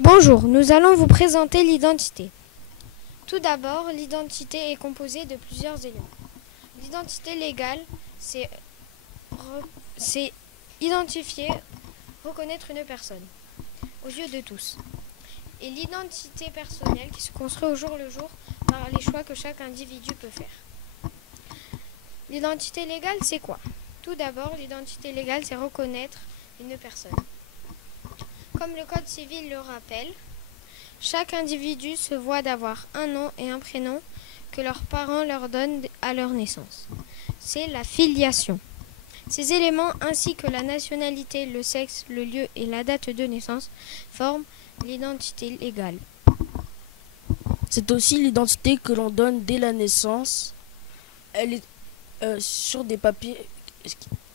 Bonjour, nous allons vous présenter l'identité. Tout d'abord, l'identité est composée de plusieurs éléments. L'identité légale, c'est identifier, reconnaître une personne aux yeux de tous. Et l'identité personnelle qui se construit au jour le jour par les choix que chaque individu peut faire. L'identité légale, c'est quoi? Tout d'abord, l'identité légale, c'est reconnaître une personne. Comme le Code civil le rappelle, chaque individu se voit d'avoir un nom et un prénom que leurs parents leur donnent à leur naissance. C'est la filiation. Ces éléments ainsi que la nationalité, le sexe, le lieu et la date de naissance forment l'identité légale. C'est aussi l'identité que l'on donne dès la naissance. Elle est sur des papiers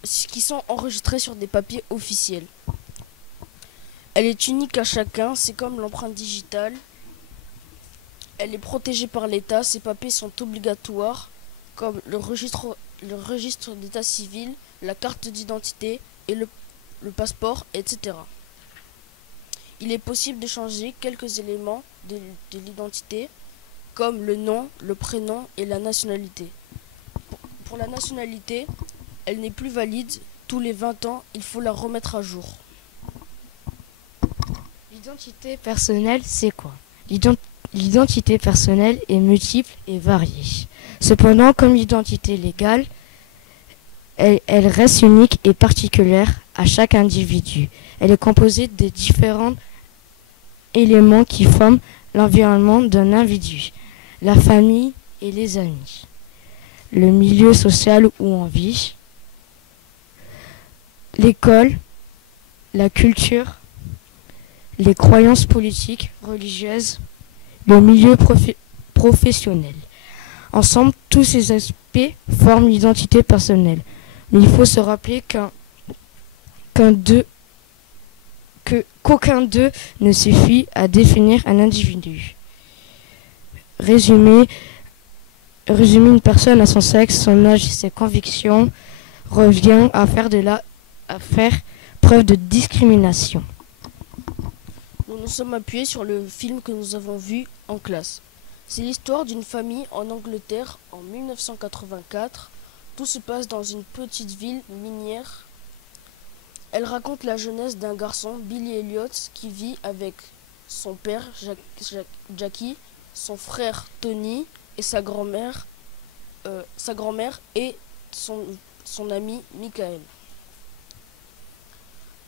qui sont enregistrés sur des papiers officiels. Elle est unique à chacun, c'est comme l'empreinte digitale. Elle est protégée par l'État, ces papiers sont obligatoires, comme le registre d'état civil, la carte d'identité et le passeport, etc. Il est possible de changer quelques éléments de l'identité, comme le nom, le prénom et la nationalité. Pour la nationalité, elle n'est plus valide. Tous les 20 ans, il faut la remettre à jour. L'identité personnelle, c'est quoi? L'identité personnelle est multiple et variée. Cependant, comme l'identité légale, elle reste unique et particulière à chaque individu. Elle est composée des différents éléments qui forment l'environnement d'un individu, la famille et les amis, le milieu social où on vit, l'école, la culture, les croyances politiques, religieuses, le milieu professionnel. Ensemble, tous ces aspects forment l'identité personnelle. Mais il faut se rappeler qu'aucun d'eux ne suffit à définir un individu. Résumer une personne à son sexe, son âge et ses convictions revient à faire preuve de discrimination. Nous nous sommes appuyés sur le film que nous avons vu en classe. C'est l'histoire d'une famille en Angleterre en 1984. Tout se passe dans une petite ville minière. Elle raconte la jeunesse d'un garçon, Billy Elliot, qui vit avec son père, Jackie, son frère Tony et sa grand-mère et son ami Michael.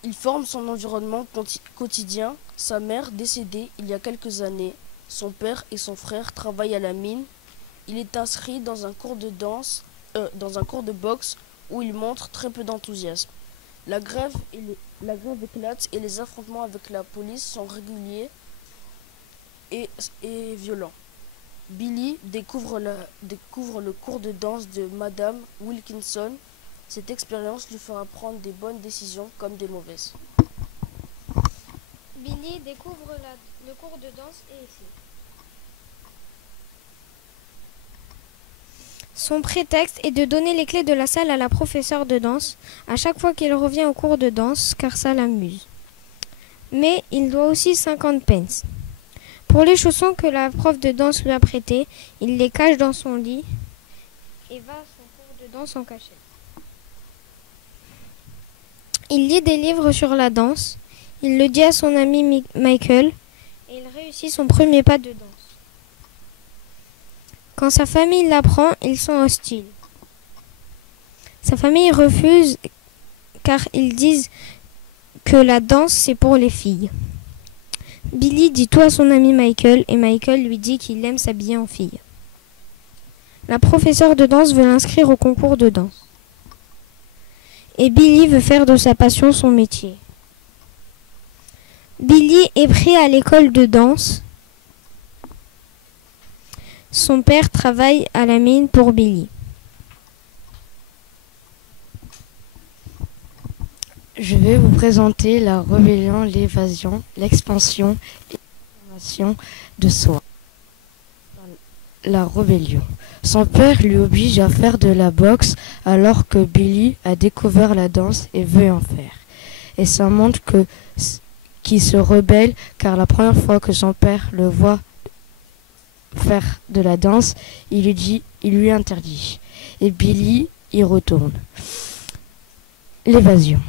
Il forme son environnement quotidien. Sa mère, décédée il y a quelques années, son père et son frère travaillent à la mine. Il est inscrit dans un cours de boxe où il montre très peu d'enthousiasme. La grève éclate et les affrontements avec la police sont réguliers et violents. Billy découvre le cours de danse de Madame Wilkinson. Cette expérience lui fera prendre des bonnes décisions comme des mauvaises. Billy découvre le cours de danse et essaie. Son prétexte est de donner les clés de la salle à la professeure de danse à chaque fois qu'il revient au cours de danse car ça l'amuse. Mais il doit aussi 50 pence. Pour les chaussons que la prof de danse lui a prêtés, il les cache dans son lit et va à son cours de danse en cachette. Il lit des livres sur la danse, il le dit à son ami Michael et il réussit son premier pas de danse. Quand sa famille l'apprend, ils sont hostiles. Sa famille refuse car ils disent que la danse c'est pour les filles. Billy dit tout à son ami Michael et Michael lui dit qu'il aime s'habiller en fille. La professeure de danse veut l'inscrire au concours de danse. Et Billy veut faire de sa passion son métier. Billy est pris à l'école de danse. Son père travaille à la mine pour Billy. Je vais vous présenter la rébellion, l'évasion, l'expansion et l'affirmation de soi. La rébellion. Son père lui oblige à faire de la boxe alors que Billy a découvert la danse et veut en faire. Et ça montre qui se rebelle car la première fois que son père le voit faire de la danse, il lui interdit. Et Billy y retourne. L'évasion.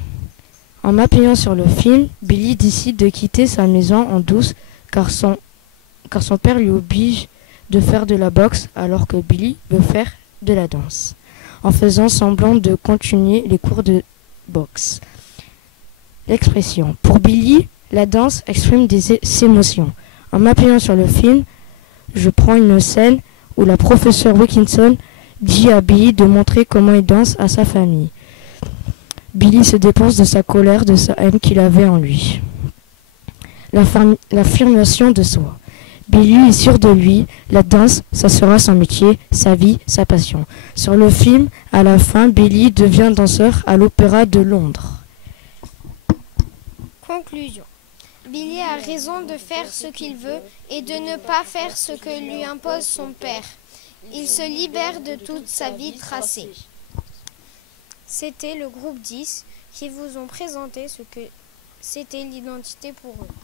En appuyant sur le film, Billy décide de quitter sa maison en douce car son père lui oblige de faire de la boxe alors que Billy veut faire de la danse, en faisant semblant de continuer les cours de boxe. L'expression. Pour Billy, la danse exprime des émotions. En m'appuyant sur le film, je prends une scène où la professeure Wilkinson dit à Billy de montrer comment il danse à sa famille. Billy se dépense de sa colère, de sa haine qu'il avait en lui. L'affirmation de soi. Billy est sûr de lui, la danse, ça sera son métier, sa vie, sa passion. Sur le film, à la fin, Billy devient danseur à l'Opéra de Londres. Conclusion. Billy a raison de faire ce qu'il veut et de ne pas faire ce que lui impose son père. Il se libère de toute sa vie tracée. C'était le groupe 10 qui vous ont présenté ce que c'était l'identité pour eux.